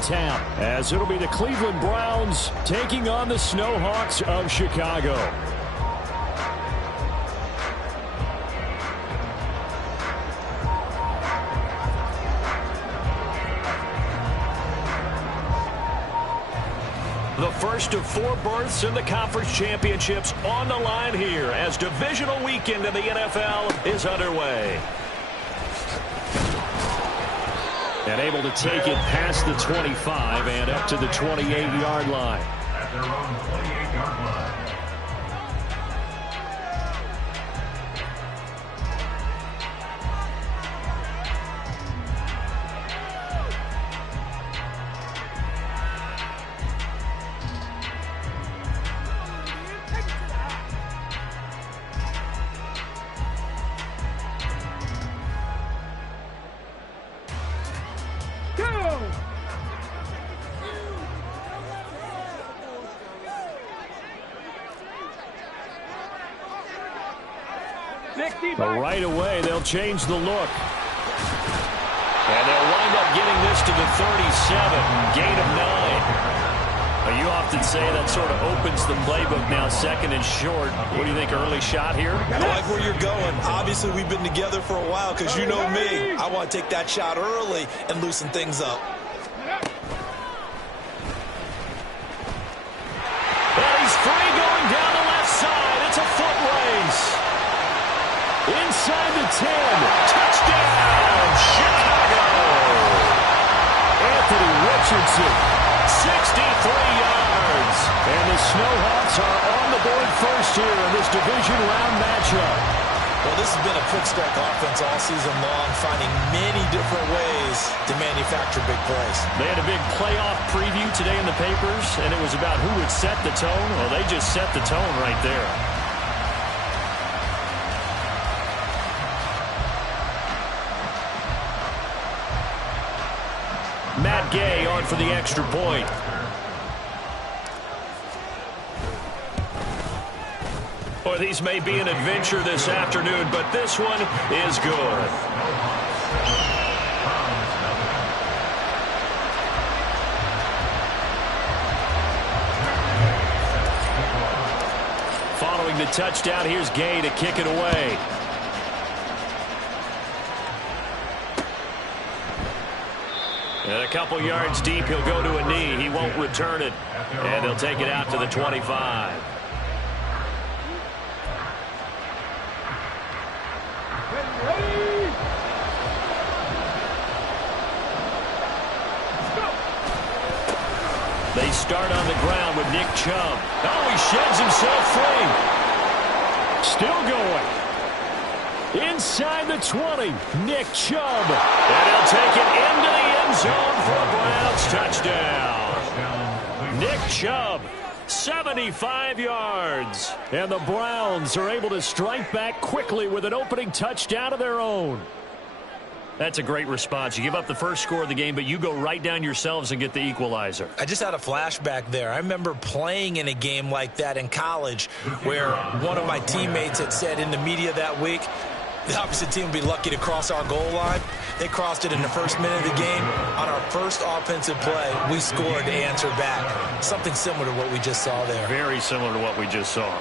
town, as it'll be the Cleveland Browns taking on the Snowhawks of Chicago. The first of 4 berths in the conference championships on the line here as divisional weekend in the NFL is underway. And able to take it past the 25 and up to the 28-yard line. At their own 28-yard line. But right away, they'll change the look. And they'll wind up getting this to the 37, gain of 9. You often say that sort of opens the playbook now, second and short. What do you think, early shot here? I like where you're going. Obviously, we've been together for a while because you know me. I want to take that shot early and loosen things up. And he's free going down the left side. It's a foot race. Inside the 10. Touchdown, Chicago. Anthony Richardson, 63 yards. And the Snowhawks are on the board first here in this division round matchup. Well, this has been a quick strike offense all season long, finding many different ways to manufacture big plays. They had a big playoff preview today in the papers, and it was about who would set the tone. Well, they just set the tone right there. Matt Gay on for the extra point. Boy, these may be an adventure this afternoon, but this one is good. Following the touchdown, here's Gay to kick it away. And a couple yards deep, he'll go to a knee. He won't return it. And they'll take it out to the 25. They start on the ground with Nick Chubb. Oh, he sheds himself free. Still going. Inside the 20, Nick Chubb. And he'll take it into the end zone for a Browns touchdown. Nick Chubb, 75 yards. And the Browns are able to strike back quickly with an opening touchdown of their own. That's a great response. You give up the first score of the game, but you go right down yourselves and get the equalizer. I just had a flashback there. I remember playing in a game like that in college where one of my teammates had said in the media that week, the opposite team would be lucky to cross our goal line. They crossed it in the first minute of the game. On our first offensive play, we scored to answer back. Something similar to what we just saw there. Very similar to what we just saw.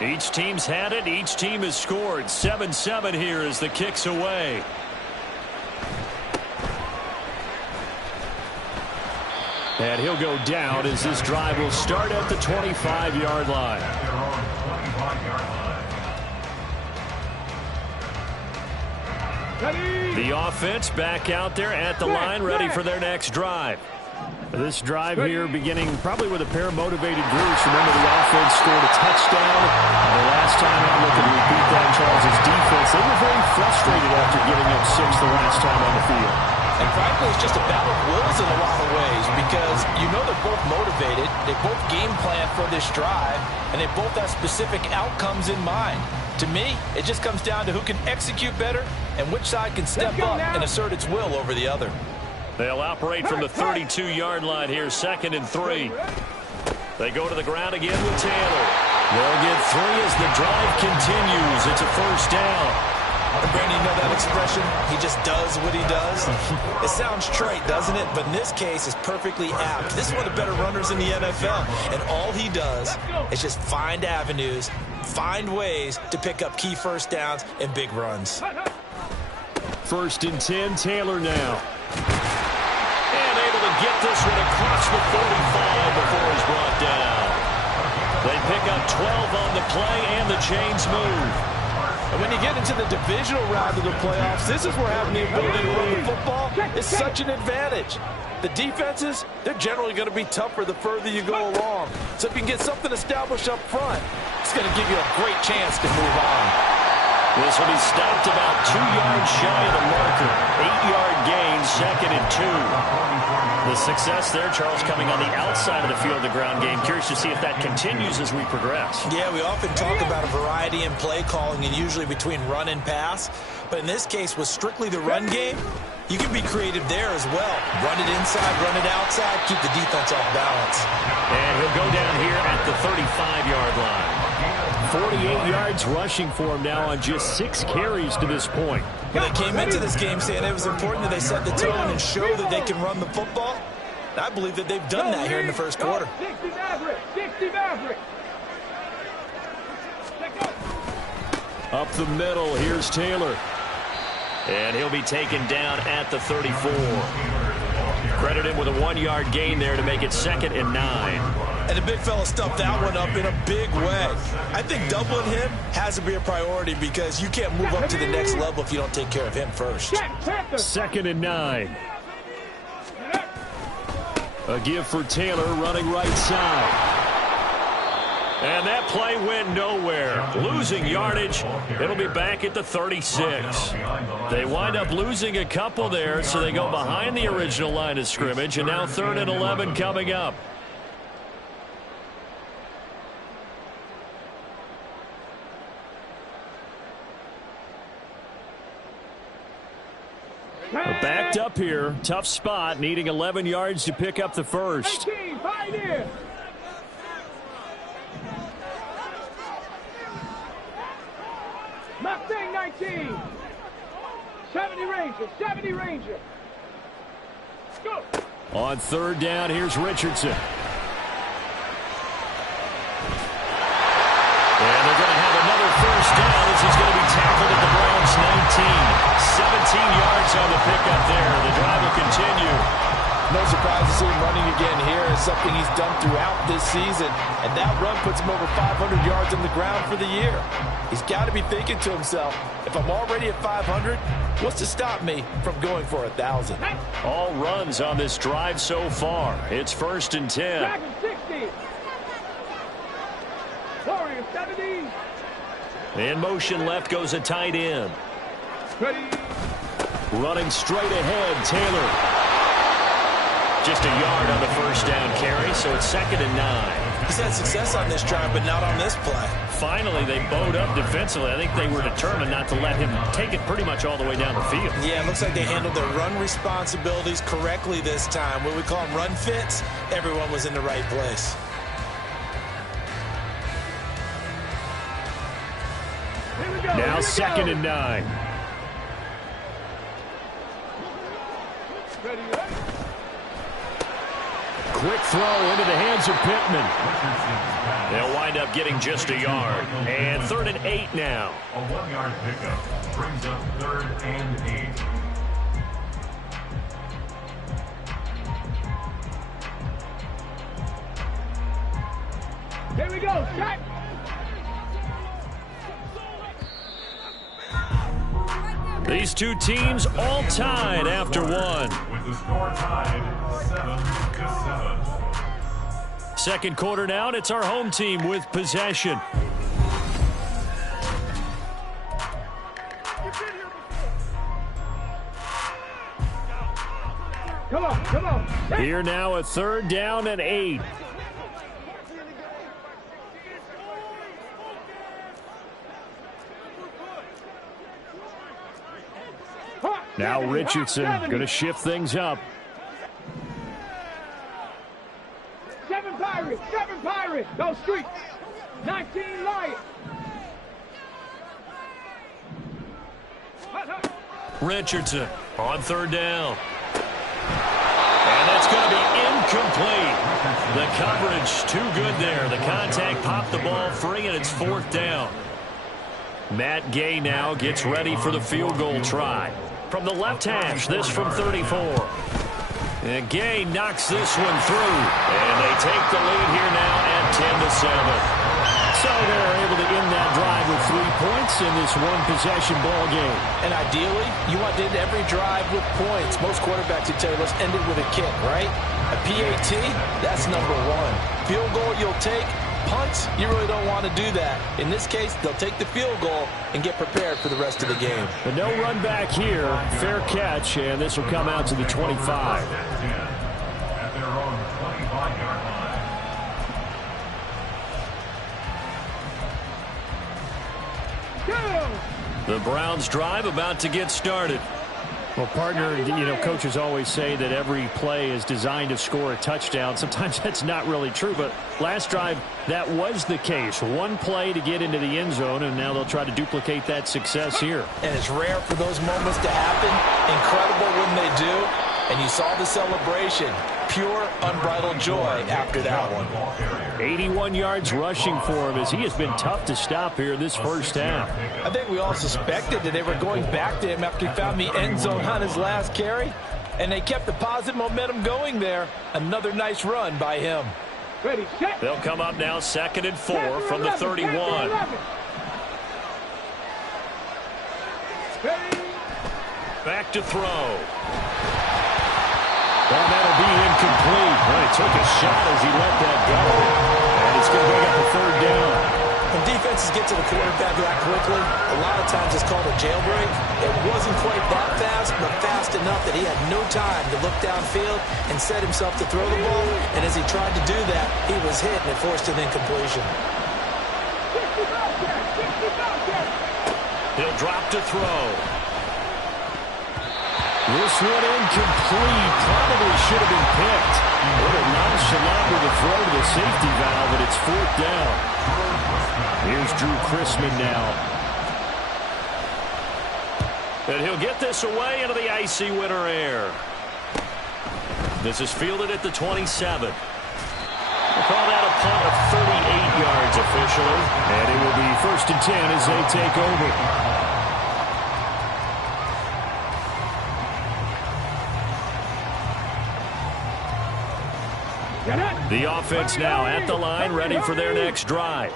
Each team's had it. Each team has scored. 7-7 here as the kick's away. And he'll go down as this drive will start at the 25-yard line. The offense back out there at the line, ready for their next drive. This drive here beginning probably with a pair of motivated groups. Remember, the offense scored a touchdown. And the last time I looked to repeat that, Charles' defense, they were very frustrated after giving up 6 the last time on the field. And frankly, it's just a battle of wills in a lot of ways because you know they're both motivated. They both game plan for this drive, and they both have specific outcomes in mind. To me, it just comes down to who can execute better and which side can step up and assert its will over the other. They'll operate from the 32-yard line here, 2nd and 3. They go to the ground again with Taylor. They'll get 3 as the drive continues. It's a first down. And Randy, you know that expression? He just does what he does. It sounds trite, doesn't it? But in this case, it's perfectly apt. This is one of the better runners in the NFL, and all he does is just find avenues, find ways to pick up key first downs and big runs. 1st and 10, Taylor now. And able to get this one across the 45 before he's brought down. They pick up 12 on the play, and the chains move. And when you get into the divisional round of the playoffs, this is where having the ability to run the football is such an advantage. The defenses, they're generally going to be tougher the further you go along. So if you can get something established up front, it's going to give you a great chance to move on. This will be stopped about 2 yards shy of the marker. 8-yard gain, 2nd and 2. The success there, Charles, coming on the outside of the field, the ground game. Curious to see if that continues as we progress. Yeah, we often talk about a variety in play calling and usually between run and pass. But in this case, with strictly the run game, you can be creative there as well. Run it inside, run it outside, keep the defense off balance. And he'll go down here at the 35-yard line. 48 yards rushing for him now on just 6 carries to this point. When they came into this game saying it was important that they set the tone and show that they can run the football, I believe that they've done that here in the first quarter. 60 Maverick, 60 Maverick. Up the middle, here's Taylor. And he'll be taken down at the 34. Credit him with a 1-yard gain there to make it 2nd and 9. And the big fella stuffed that one up in a big way. I think doubling him has to be a priority because you can't move up to the next level if you don't take care of him first. 2nd and 9. A give for Taylor running right side. And that play went nowhere. Losing yardage. It'll be back at the 36. They wind up losing a couple there, so they go behind the original line of scrimmage, and now 3rd and 11 coming up. Backed up here. Tough spot, needing 11 yards to pick up the first. 18, Pioneer. Mustang 19. 70 Ranger, 70 Ranger. Go. On 3rd down, here's Richardson. And they're going to have another first down as he's going to be tackled at the Browns 19. 17 yards on the pickup there. The drive will continue. No surprise to see him running again here. It's something he's done throughout this season. And that run puts him over 500 yards on the ground for the year. He's got to be thinking to himself, if I'm already at 500, what's to stop me from going for 1,000? All runs on this drive so far. It's 1st and 10. Dragon 60. Warrior 70. In motion left goes a tight end. Ready. Running straight ahead, Taylor. Just a yard on the first down carry, so it's 2nd and 9. He's had success on this drive, but not on this play. Finally, they bowed up defensively. I think they were determined not to let him take it pretty much all the way down the field. Yeah, it looks like they handled their run responsibilities correctly this time. What we call them run fits, everyone was in the right place. Here we go. Now 2nd and 9. Ready. Quick throw into the hands of Pittman. They'll wind up getting just a yard. And 3rd and 8 now. A 1-yard pickup brings up 3rd and 8. Here we go. Check. These two teams all tied after one. With the score tied 7-7. Second quarter now, and it's our home team with possession. Come on, come on. Here now, a 3rd down and 8. Now Richardson going to shift things up. 7 Pirates, 7 Pirates. Go street. 19 Lions. Richardson on third down. And that's going to be incomplete. The coverage too good there. The contact popped the ball free, and it's fourth down. Matt Gay now gets ready for the field goal try. From the left hash, this from 34. And Gay knocks this one through. And they take the lead here now at 10-7. So they're able to end that drive with 3 points in this one-possession ball game. And ideally, you want to end every drive with points. Most quarterbacks would tell you, let's end it with a kick, right? A PAT, that's number one. Field goal you'll take. Punts, you really don't want to do that. In this case, they'll take the field goal and get prepared for the rest of the game. But no run back here. Fair catch, and this will come out to the 25. At their own 25-yard line. The Browns drive about to get started. Well, partner, coaches always say that every play is designed to score a touchdown. Sometimes that's not really true, but last drive, that was the case. One play to get into the end zone, and now they'll try to duplicate that success here. And it's rare for those moments to happen. Incredible when they do. And you saw the celebration. Pure, unbridled joy after that one. 81 yards rushing for him as he has been tough to stop here this first half. I think we all suspected that they were going back to him after he found the end zone on his last carry. And they kept the positive momentum going there. Another nice run by him. Ready, set. They'll come up now 2nd and 4 from the 31. Back to throw. Well, that'll be incomplete. Well, he took a shot as he let that go. And it's going to bring up a third down. When defenses get to the quarterback that quickly, a lot of times it's called a jailbreak. It wasn't quite that fast, but fast enough that he had no time to look downfield and set himself to throw the ball. And as he tried to do that, he was hit and it forced an incompletion. He'll drop to throw. This one incomplete. Probably should have been picked. A little nonchalant with a throw to the safety valve, but it's fourth down. Here's Drew Chrisman now. And he'll get this away into the icy winter air. This is fielded at the 27. We'll call that a punt of 38 yards officially. And it will be 1st and 10 as they take over. The offense now at the line, ready for their next drive.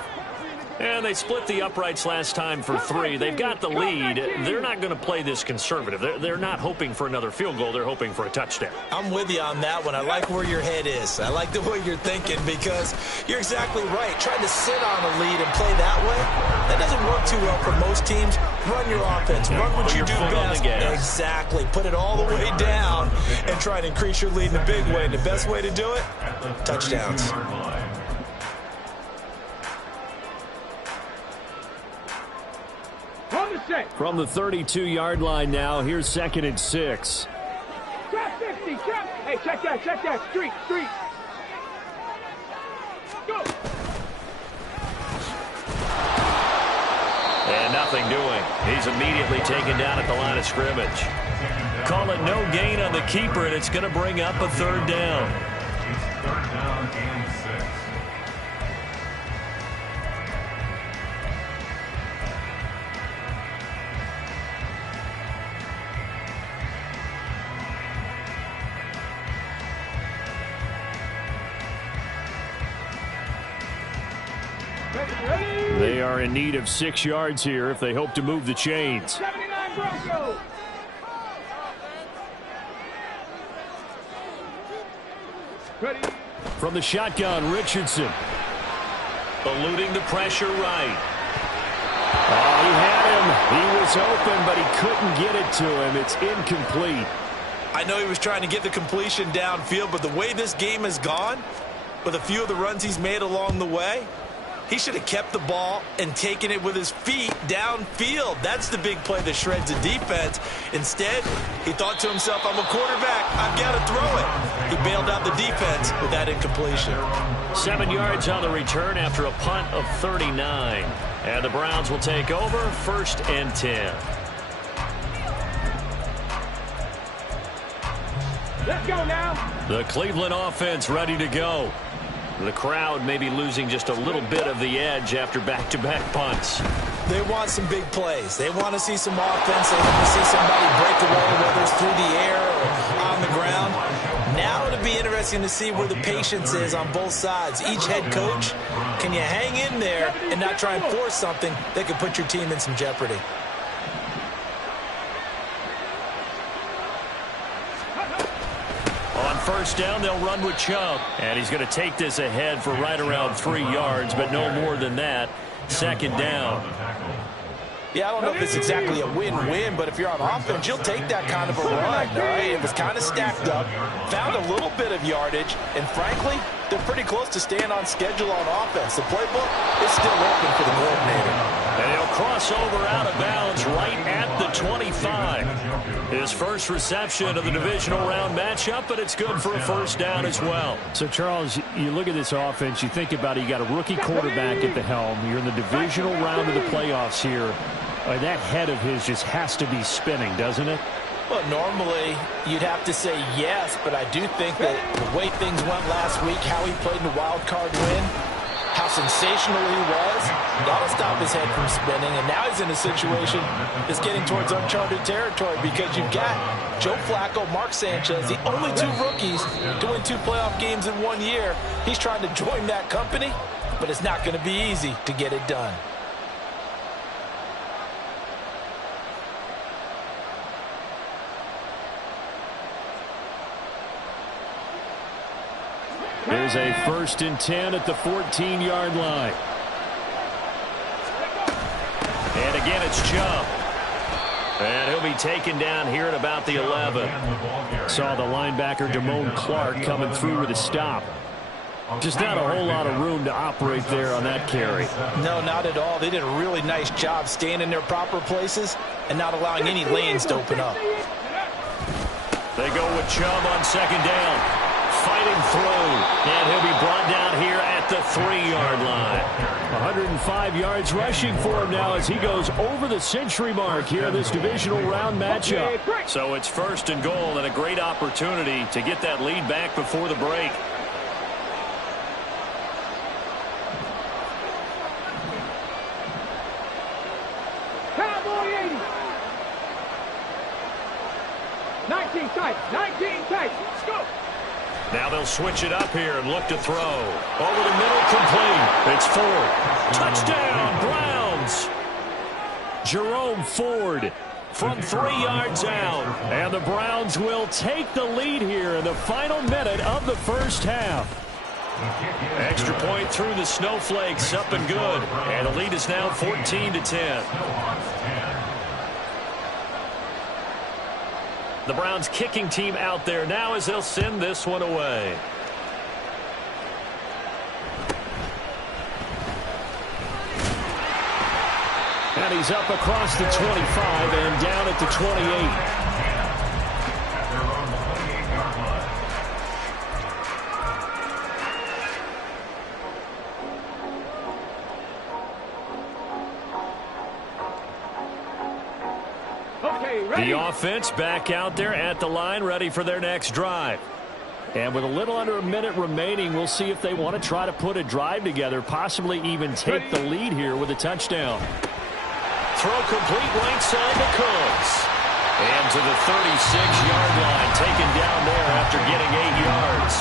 And they split the uprights last time for 3. They've got the lead. They're not going to play this conservative. They're not hoping for another field goal. They're hoping for a touchdown. I'm with you on that one. I like where your head is. I like the way you're thinking because you're exactly right. Trying to sit on a lead and play that way, that doesn't work too well for most teams. Run your offense. Run what you do best. Exactly. Put it all the way down and try to increase your lead in a big way. And the best way to do it, touchdowns. From the 32-yard line now, here's 2nd and 6. Trap 50, trap. Hey, check that. Street. Go. And nothing doing. He's immediately taken down at the line of scrimmage. Call it no gain on the keeper, and it's going to bring up a third down. It's 3rd down and 6. They are in need of 6 yards here if they hope to move the chains. 79 Broncos. Ready. From the shotgun, Richardson. Eluding the pressure right. Oh, he had him. He was open, but he couldn't get it to him. It's incomplete. I know he was trying to get the completion downfield, but the way this game has gone, with a few of the runs he's made along the way, he should have kept the ball and taken it with his feet downfield. That's the big play that shreds the defense. Instead, he thought to himself, I'm a quarterback. I've got to throw it. He bailed out the defense with that incompletion. 7 yards on the return after a punt of 39. And the Browns will take over 1st and 10. Let's go now. The Cleveland offense ready to go. The crowd may be losing just a little bit of the edge after back-to-back punts. They want some big plays. They want to see some offense. They want to see somebody break away, whether it's through the air or on the ground. Now it'll be interesting to see where the patience is on both sides. Each head coach, can you hang in there and not try and force something that could put your team in some jeopardy? On first down, they'll run with Chubb. And he's going to take this ahead for right around 3 yards, but no more than that. Second down. Yeah, I don't know if it's exactly a win-win, but if you're on offense, you'll take that kind of a run, all right? It was kind of stacked up, found a little bit of yardage, and frankly, they're pretty close to staying on schedule on offense. The playbook is still open for the coordinator. And he'll cross over out of bounds right at the 25. His first reception of the divisional round matchup, but it's good for a first down as well. So, Charles, you look at this offense, you think about it, you got a rookie quarterback at the helm. You're in the divisional round of the playoffs here. That head of his just has to be spinning, doesn't it? Well, normally you'd have to say yes, but I do think that the way things went last week, how he played in the wild card win, how sensational he was, that'll stop his head from spinning. And now he's in a situation that's getting towards uncharted territory because you've got Joe Flacco, Mark Sanchez, the only two rookies to win 2 playoff games in 1 year. He's trying to join that company, but it's not going to be easy to get it done. There's a 1st and 10 at the 14-yard line. And again, it's Chubb. And he'll be taken down here at about the 11. Saw the linebacker, Damone Clark, coming through with a stop. Just not a whole lot of room to operate there on that carry. No, not at all. They did a really nice job staying in their proper places and not allowing any lanes to open up. They go with Chubb on second down. Fighting through, and he'll be brought down here at the 3-yard line. 105 yards rushing for him now as he goes over the century mark here in this divisional round matchup. So it's 1st and goal and a great opportunity to get that lead back before the break. Cowboy 80. 19 tight. 19 tight. Let's go. Now they'll switch it up here and look to throw. Over the middle, complete. It's Ford. Touchdown, Browns. Jerome Ford from 3 yards out. And the Browns will take the lead here in the final minute of the first half. Extra point through the snowflakes, up and good. And the lead is now 14-10. The Browns kicking team out there now as they'll send this one away. And he's up across the 25 and down at the 28. The offense back out there at the line, ready for their next drive. And with a little under a minute remaining, we'll see if they want to try to put a drive together, possibly even take the lead here with a touchdown. Throw complete right side to Cooks. And to the 36-yard line, taken down there after getting 8 yards.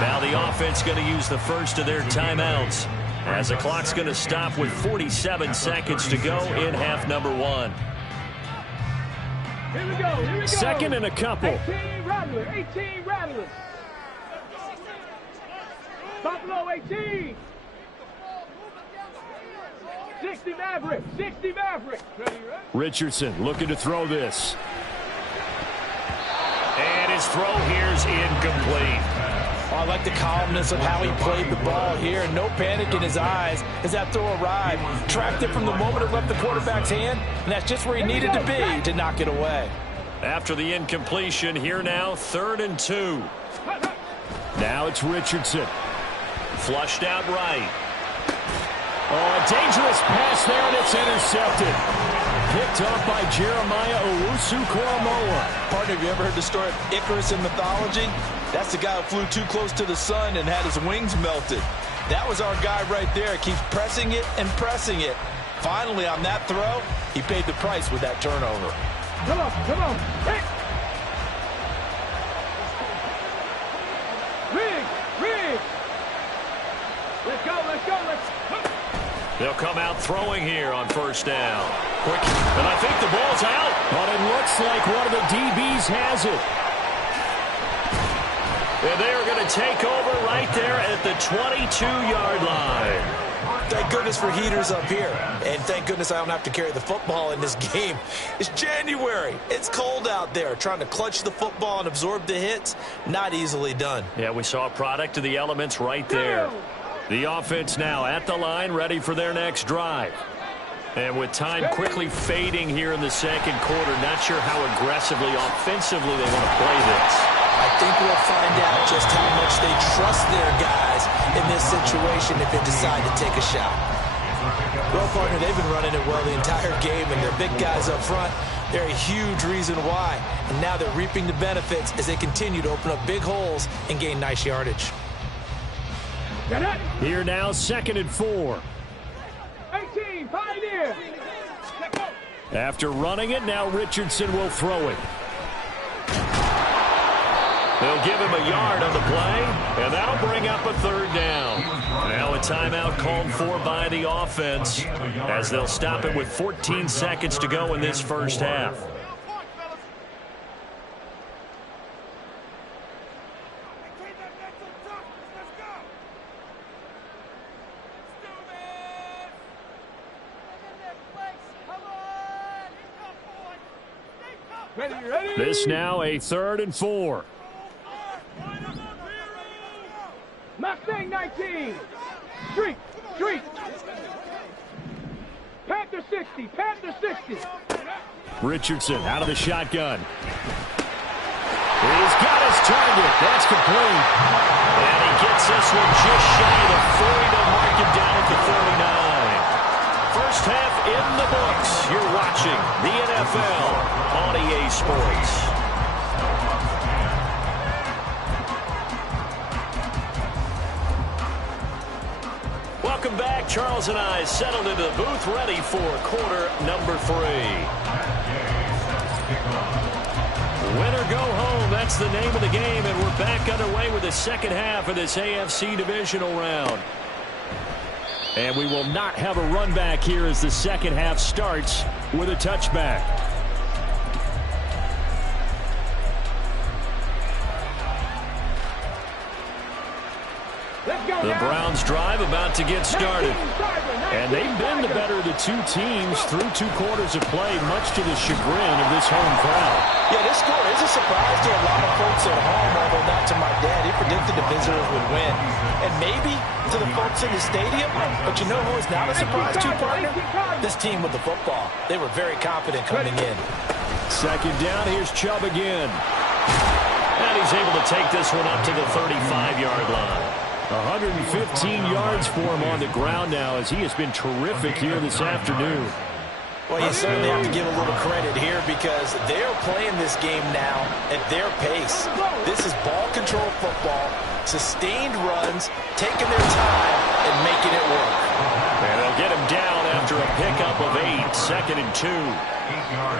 Now the offense going to use the first of their timeouts, as the clock's going to stop with 47 seconds to go in half number 1. Here we go. Here we go. Second and a couple. 18 Rattlers. 18 Rattlers. Buffalo 18. 60 Maverick. 60 Maverick. Richardson looking to throw this. And his throw here's incomplete. Oh, I like the calmness of how he played the ball here. No panic in his eyes as that throw arrived. Tracked it from the moment it left the quarterback's hand, and that's just where he needed to be to knock it away. After the incompletion, here now, 3rd and 2. Now it's Richardson. Flushed out right. Oh, a dangerous pass there, and it's intercepted. picked off by Jeremiah Owusu-Koramoah. Partner, have you ever heard the story of Icarus in mythology? That's the guy who flew too close to the sun and had his wings melted. That was our guy right there. Keeps pressing it and pressing it. Finally, on that throw, he paid the price with that turnover. Come on, come on. Hey. Riggs. Let's go, let's go, let's go. They'll come out throwing here on first down. Quick, and I think the ball's out. But it looks like one of the DBs has it. And they are going to take over right there at the 22-yard line. Thank goodness for heaters up here. And thank goodness I don't have to carry the football in this game. It's January. It's cold out there. Trying to clutch the football and absorb the hits, not easily done. Yeah, we saw a product of the elements right there. The offense now at the line, ready for their next drive. And with time quickly fading here in the second quarter, not sure how aggressively, offensively they want to play this. I think we'll find out just how much they trust their guys in this situation if they decide to take a shot. Well, partner, they've been running it well the entire game, and their big guys up front, they're a huge reason why. And now they're reaping the benefits as they continue to open up big holes and gain nice yardage. Here now, 2nd and 4. 18, Pioneer. After running it, now Richardson will throw it. They'll give him a yard on the play, and that'll bring up a 3rd down. Now a timeout called for by the offense as they'll stop it with 14 seconds to go in this first half. Ready? This now a 3rd and 4. Mustang 19. Street. Panther 60. Richardson out of the shotgun. He's got his target. That's complete. And he gets this one just shy of the 40. They'll mark him down at the 39. First half in the books. You're watching the NFL on EA Sports. Welcome back. Charles and I settled into the booth, ready for quarter number 3. Win or go home, that's the name of the game, and we're back underway with the second half of this AFC divisional round. And we will not have a run back here as the second half starts with a touchback. The Browns drive about to get started. And they've been the better of the two teams through 2 quarters of play, much to the chagrin of this home crowd. Yeah, this score is a surprise to a lot of folks at home, although not to my dad. He predicted the visitors would win. And maybe to the folks in the stadium, but you know who is not a surprise to, partner? This team with the football. They were very confident coming in. 2nd down, here's Chubb again. And he's able to take this one up to the 35-yard line. 115 yards for him on the ground now as he has been terrific here this afternoon. Well, you certainly have to give a little credit here because they're playing this game now at their pace. This is ball control football, sustained runs, taking their time and making it work. And they'll get him down after a pickup of 8, 2nd and 2.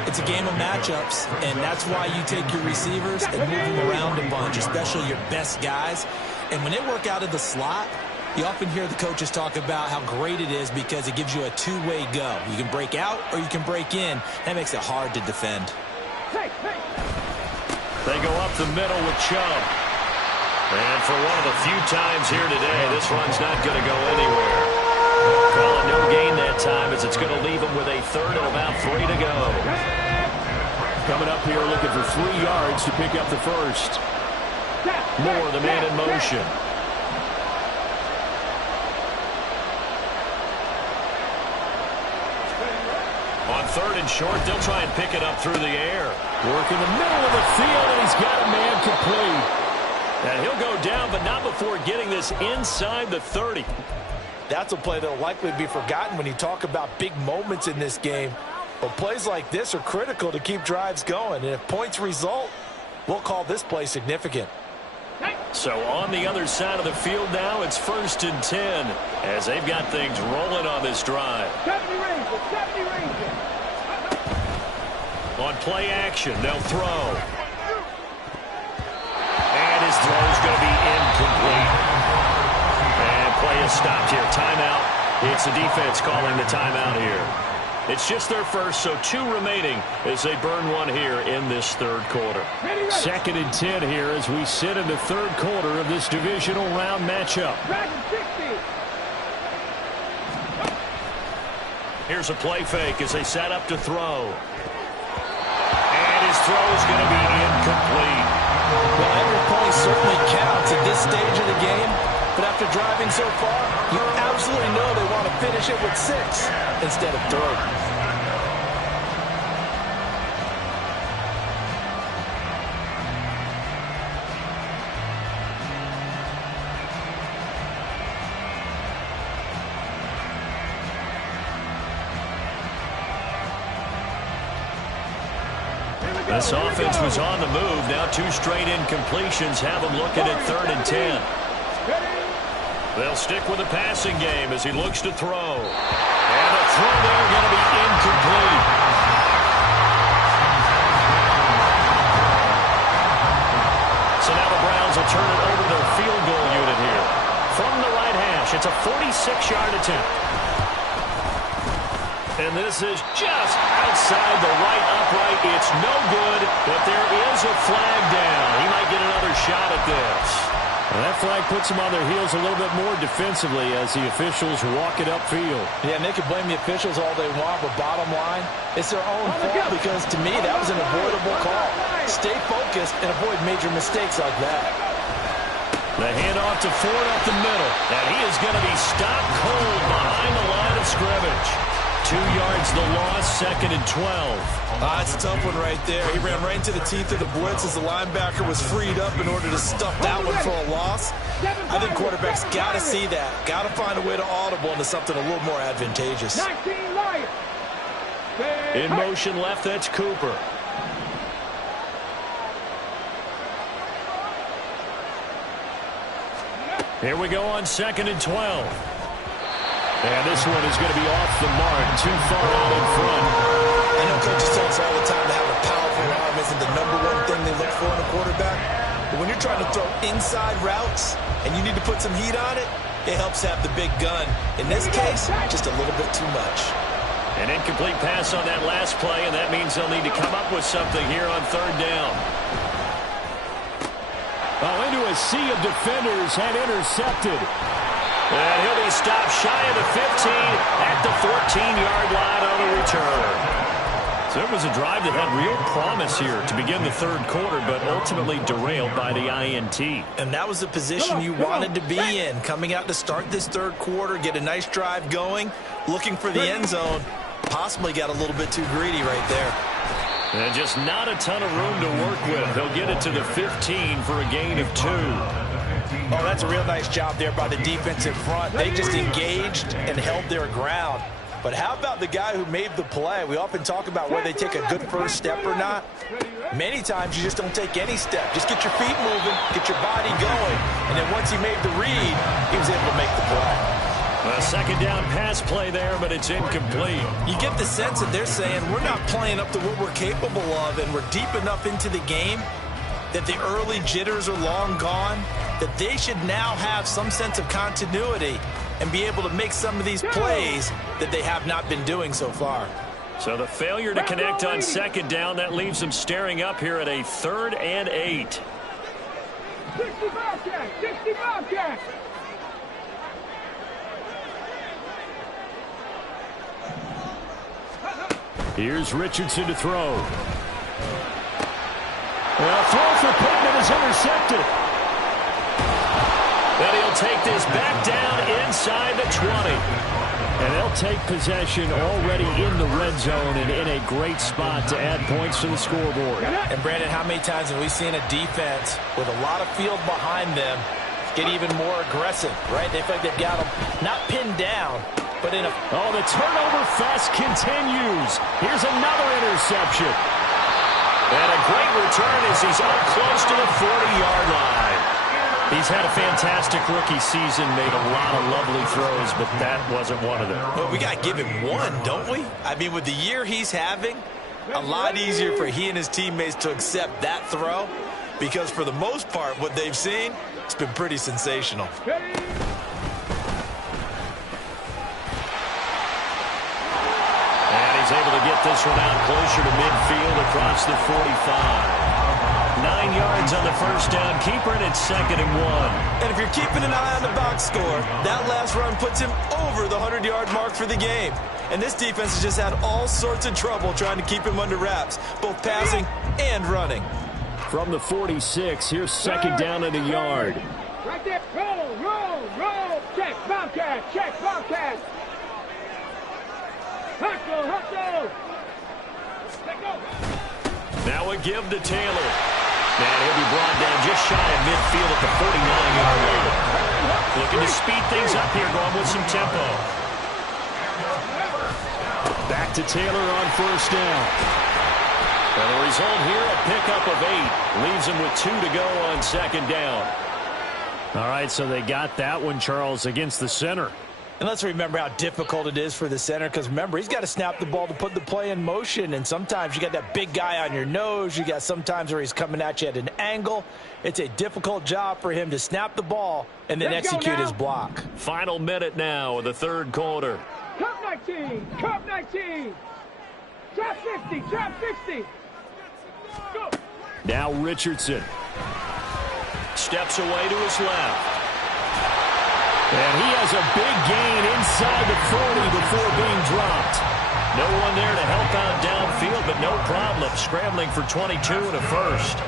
It's a game of matchups, and that's why you take your receivers and move them around a bunch, especially your best guys. And when they work out of the slot, you often hear the coaches talk about how great it is because it gives you a two-way go. You can break out or you can break in. That makes it hard to defend. They go up the middle with Chubb. And for one of the few times here today, this run's not going to go anywhere. Calling no gain that time as it's going to leave him with a 3rd and about 3 to go. Coming up here looking for 3 yards to pick up the first. Moore, the man in motion. On 3rd and short, they'll try and pick it up through the air. Work in the middle of the field, and he's got a man complete. And he'll go down, but not before getting this inside the 30. That's a play that will likely be forgotten when you talk about big moments in this game. Well, plays like this are critical to keep drives going. And if points result, we'll call this play significant. So on the other side of the field now, it's 1st and 10 as they've got things rolling on this drive. 70 range. On play action, they'll throw. And his throw's going to be incomplete. And play is stopped here. Timeout. It's the defense calling the timeout here. It's just their first, so 2 remaining as they burn one here in this 3rd quarter. 2nd and 10 here as we sit in the 3rd quarter of this divisional round matchup. Here's a play fake as they set up to throw. And his throw's going to be incomplete. Well, every point certainly counts at this stage of the game. But after driving so far, you absolutely know they want to finish it with 6 instead of 3. This offense was on the move. Now 2 straight incompletions have them looking at 3rd and 10. They'll stick with the passing game as he looks to throw. And the throw there going to be incomplete. So now the Browns will turn it over to their field goal unit here. From the right hash, it's a 46-yard attempt. And this is just outside the right upright. It's no good, but there is a flag down. He might get another shot at this. Well, that flag puts them on their heels a little bit more defensively as the officials walk it upfield. Yeah, and they can blame the officials all they want, but bottom line, it's their own fault because, to me, that was an avoidable call. Stay focused and avoid major mistakes like that. The handoff to Ford up the middle, and he is going to be stopped cold behind the line of scrimmage. 2 yards the loss, 2nd and 12. That's a tough one right there. He ran right into the teeth of the blitz as the linebacker was freed up in order to stuff that one for a loss. I think quarterbacks got to see that. Got to find a way to audible into something a little more advantageous. In motion left, that's Cooper. Here we go on 2nd and 12. And this one is going to be off the mark, too far out in front. I know coaches tell us all the time that having a powerful arm isn't the #1 thing they look for in a quarterback. But when you're trying to throw inside routes and you need to put some heat on it, it helps have the big gun. In this case, just a little bit too much. An incomplete pass on that last play, and that means they'll need to come up with something here on 3rd down. Oh, into a sea of defenders and intercepted. And he'll be stopped shy of the 15 at the 14-yard line on the return. So it was a drive that had real promise here to begin the 3rd quarter, but ultimately derailed by the INT. And that was the position you wanted to be in, coming out to start this 3rd quarter, get a nice drive going, looking for the end zone. Possibly got a little bit too greedy right there. And just not a ton of room to work with. He'll get it to the 15 for a gain of 2. Oh, that's a real nice job there by the defensive front. They just engaged and held their ground. But how about the guy who made the play? We often talk about whether they take a good first step or not. Many times you just don't take any step. Just get your feet moving, get your body going, and then once he made the read, he was able to make the play. A 2nd down pass play there, but it's incomplete. You get the sense that they're saying we're not playing up to what we're capable of, and we're deep enough into the game that the early jitters are long gone, that they should now have some sense of continuity and be able to make some of these plays that they have not been doing so far. So the failure to connect on 2nd down, that leaves them staring up here at a 3rd and 8. 60 Bobcats! 60 Bobcats! Here's Richardson to throw. Well, throw for Pittman is intercepted. Then he'll take this back down inside the 20. And they'll take possession already in the red zone and in a great spot to add points to the scoreboard. And, Brandon, how many times have we seen a defense with a lot of field behind them get even more aggressive, right? They feel like they've got them not pinned down, But in a... Oh, the turnover fest continues. Here's another interception. And a great return as he's up close to the 40-yard line. He's had a fantastic rookie season, made a lot of lovely throws, but that wasn't one of them. Well, we got to give him one, don't we? I mean, with the year he's having, a lot easier for he and his teammates to accept that throw, because for the most part, what they've seen, it's been pretty sensational. And he's able to get this one out closer to midfield across the 45. 9 yards on the first down. Keeper, and it's 2nd and 1. And if you're keeping an eye on the box score, that last run puts him over the 100-yard mark for the game. And this defense has just had all sorts of trouble trying to keep him under wraps, both passing and running. From the 46, here's 2nd down and a yard. Right there. Roll. Check, Bobcat. Check, Bobcat. Hustle. Let go. Now a give to Taylor. And he'll be brought down just shy of midfield at the 49-yard line. Looking to speed things up here, going with some tempo. Back to Taylor on first down. And the result here, a pickup of 8. Leaves him with 2 to go on 2nd down. All right, so they got that one, Charles, against the center. And let's remember how difficult it is for the center, because remember, he's got to snap the ball to put the play in motion, and sometimes you got that big guy on your nose. You got sometimes where he's coming at you at an angle. It's a difficult job for him to snap the ball and then execute his block. Final minute now of the 3rd quarter. Cup 19. Trap 60. Go. Now Richardson. Steps away to his left. And he has a big gain inside the 40 before being dropped. No one there to help out downfield, but no problem. Scrambling for 22 and a first.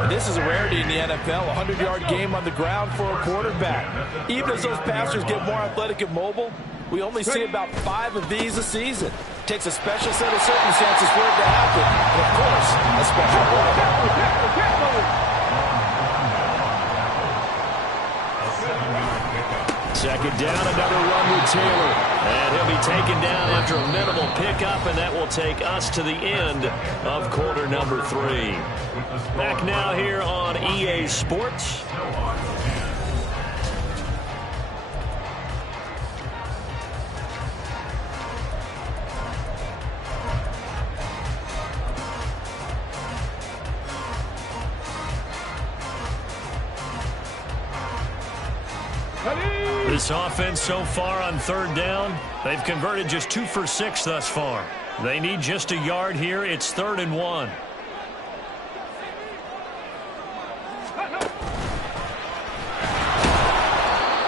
And this is a rarity in the NFL, a 100-yard game on the ground for a quarterback. Even as those passers get more athletic and mobile, we only see about 5 of these a season. It takes a special set of circumstances for it to happen, and of course, a special quarterback. 2nd down, another run with Taylor. And he'll be taken down after a minimal pickup, and that will take us to the end of quarter number 3. Back now here on EA Sports. This offense so far on 3rd down, they've converted just 2 for 6 thus far. They need just a yard here. It's 3rd and 1.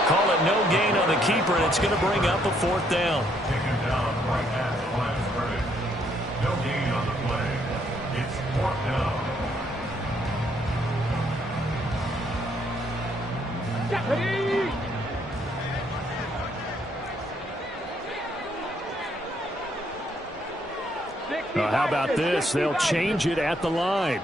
Call it no gain on the keeper, and it's going to bring up a 4th down. Taken down right at the line of scrimmage. No gain on the play. It's 4th down. How about this? They'll change it at the line.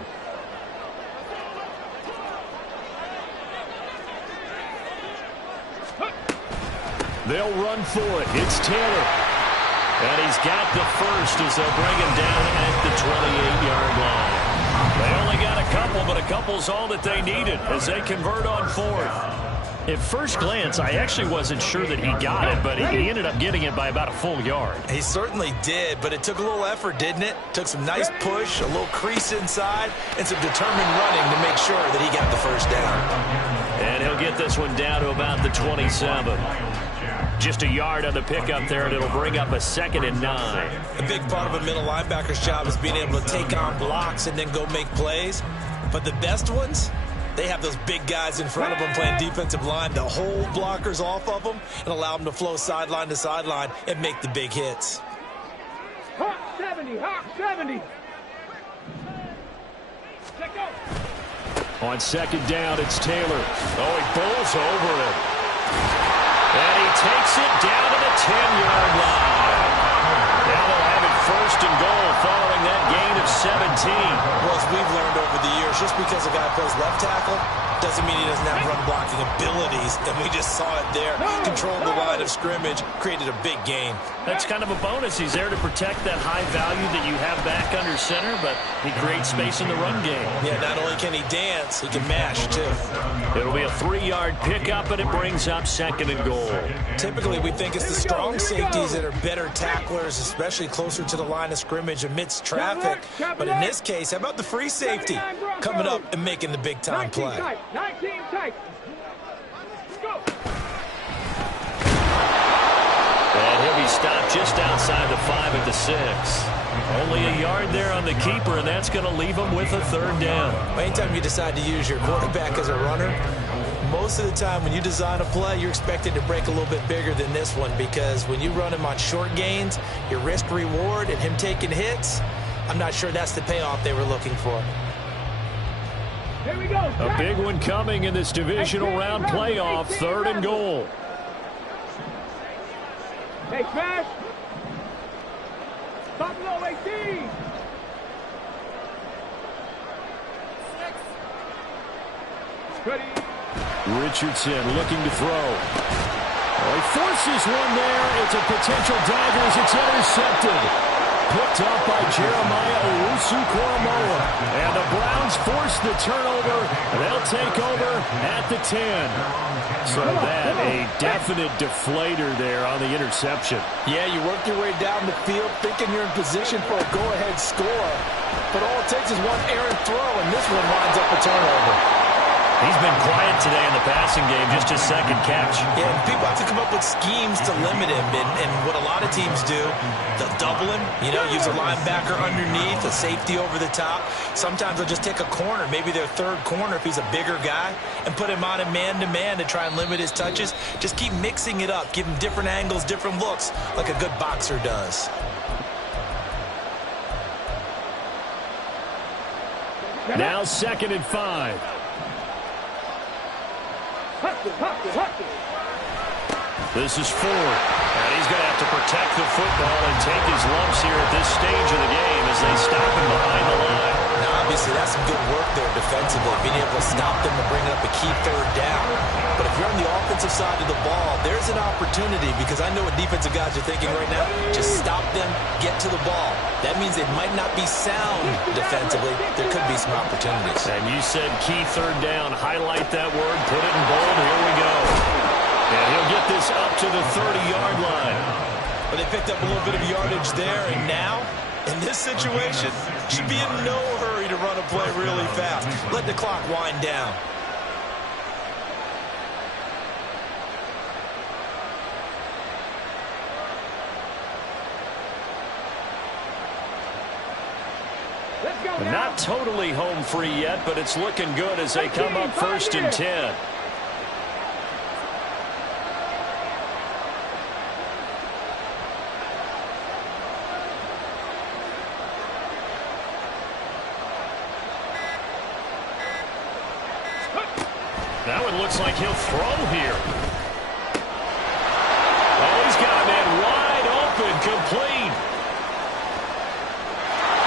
They'll run for it. It's Taylor. And he's got the first as they'll bring him down at the 28-yard line. They only got a couple, but a couple's all that they needed as they convert on 4th. At first glance, I actually wasn't sure that he got it, but he ended up getting it by about a full yard. He certainly did, but it took a little effort, didn't it? Took some nice push, a little crease inside, and some determined running to make sure that he got the first down. And he'll get this one down to about the 27. Just a yard on the pickup there, and it'll bring up a 2nd and 9. A big part of a middle linebacker's job is being able to take on blocks and then go make plays. But the best ones, they have those big guys in front of them playing defensive line to hold blockers off of them and allow them to flow sideline to sideline and make the big hits. Hawk 70. Let go. On 2nd down, it's Taylor. Oh, he pulls over it. And he takes it down to the 10-yard line. Now they'll have it 1st and goal following that gain of 17. Well, as we've learned over the years, just because a guy plays left tackle Doesn't mean he doesn't have run blocking abilities, and we just saw it there. Controlled the line of scrimmage, created a big gain. That's kind of a bonus. He's there to protect that high value that you have back under center, but he creates space in the run game. Yeah, not only can he dance, he can mash, too. It'll be a 3-yard pickup, and it brings up 2nd and goal. Typically, we think it's the strong safeties that are better tacklers, especially closer to the line of scrimmage amidst traffic. But in this case, how about the free safety coming up and making the big-time play? 19 tight. Go. And he'll be stopped just outside the 5 at the 6. Only a yard there on the keeper, and that's going to leave him with a 3rd down. Anytime you decide to use your quarterback as a runner, most of the time when you design a play, you're expected to break a little bit bigger than this one, because when you run him on short gains, your risk-reward and him taking hits, I'm not sure that's the payoff they were looking for. Here we go. A big one coming in this divisional round playoff, 3rd and goal. Hey, smash. Stop low, 18. Ready. Richardson looking to throw. Oh, he forces one there. It's a potential dagger as it's intercepted. Picked up by Jeremiah Owusu-Koramoah. And the Browns force the turnover. They'll take over at the 10. So that a definite deflator there on the interception. Yeah, you work your way down the field thinking you're in position for a go-ahead score. But all it takes is one errant throw, and this one winds up a turnover. He's been quiet today in the passing game, just his 2nd catch. Yeah, and people have to come up with schemes to limit him, and what a lot of teams do, they'll double him, use a linebacker underneath, a safety over the top. Sometimes they'll just take a corner, maybe their 3rd corner if he's a bigger guy, and put him on a man-to-man to try and limit his touches. Just keep mixing it up, give him different angles, different looks, like a good boxer does. Now 2nd and 5. This is Ford. And he's going to have to protect the football and take his lumps here at this stage of the game as they stop him behind the line. Now, obviously, that's some good work there defensively, being able to stop them and bring up a key 3rd down. But if you're on the offensive side of the ball, there's an opportunity, because I know what defensive guys are thinking right now. Just stop them, get to the ball. That means they might not be sound defensively. There could be some opportunities. And you said key 3rd down. Highlight that word. Put it in bold. Here we go. And he'll get this up to the 30-yard line. But they picked up a little bit of yardage there, and now, in this situation, should be in no hurry to run a play really fast. Let the clock wind down. Not totally home free yet, but it's looking good as they come up 1st and 10. That one looks like he'll throw here. Oh, he's got a man wide open, complete.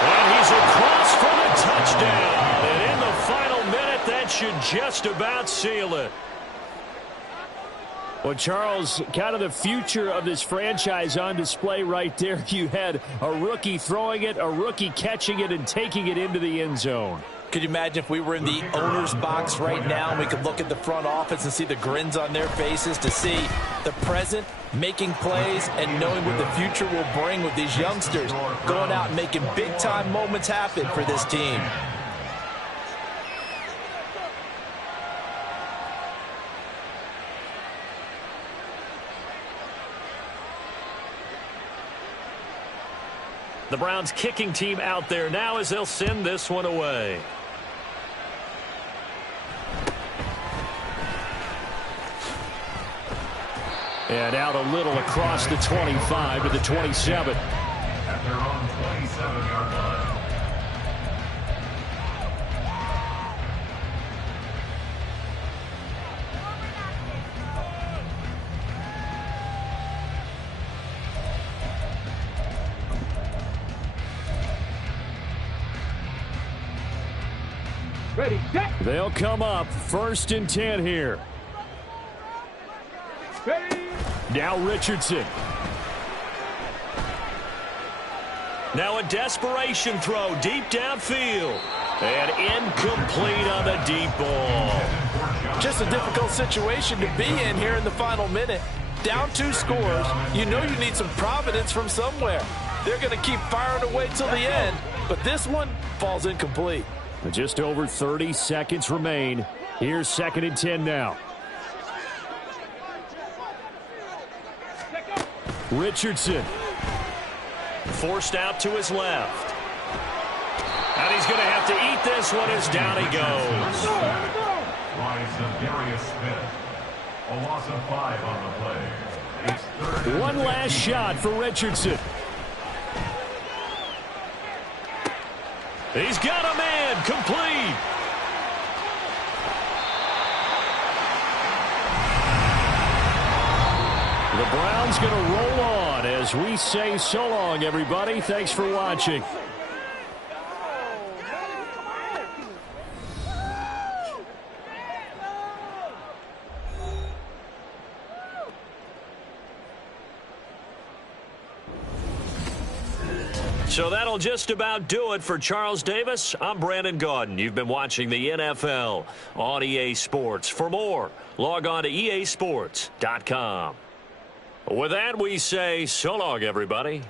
And he's across for the touchdown. And in the final minute, that should just about seal it. Well, Charles, kind of the future of this franchise on display right there. You had a rookie throwing it, a rookie catching it, and taking it into the end zone. Could you imagine if we were in the owner's box right now and we could look at the front office and see the grins on their faces, to see the present making plays and knowing what the future will bring with these youngsters going out and making big-time moments happen for this team. The Browns kicking team out there now as they'll send this one away. And out a little across the 25 to the 27. At their own 27-yard line. Ready, set. They'll come up 1st and 10 here. Ready. Now Richardson. Now a desperation throw deep downfield. And incomplete on the deep ball. Just a difficult situation to be in here in the final minute. Down 2 scores, you know you need some providence from somewhere. They're going to keep firing away till the end, but this one falls incomplete. Just over 30 seconds remain. Here's 2nd and 10 now. Richardson. Forced out to his left. And he's going to have to eat this one as down he goes. Rise of Darius Smith. A loss of 5 on the play. It's 3rd. One last shot for Richardson. He's got a man complete. The Browns going to roll on as we say so long, everybody. Thanks for watching. So that'll just about do it for Charles Davis. I'm Brandon Gaudin. You've been watching the NFL on EA Sports. For more, log on to easports.com. With that, we say so long, everybody.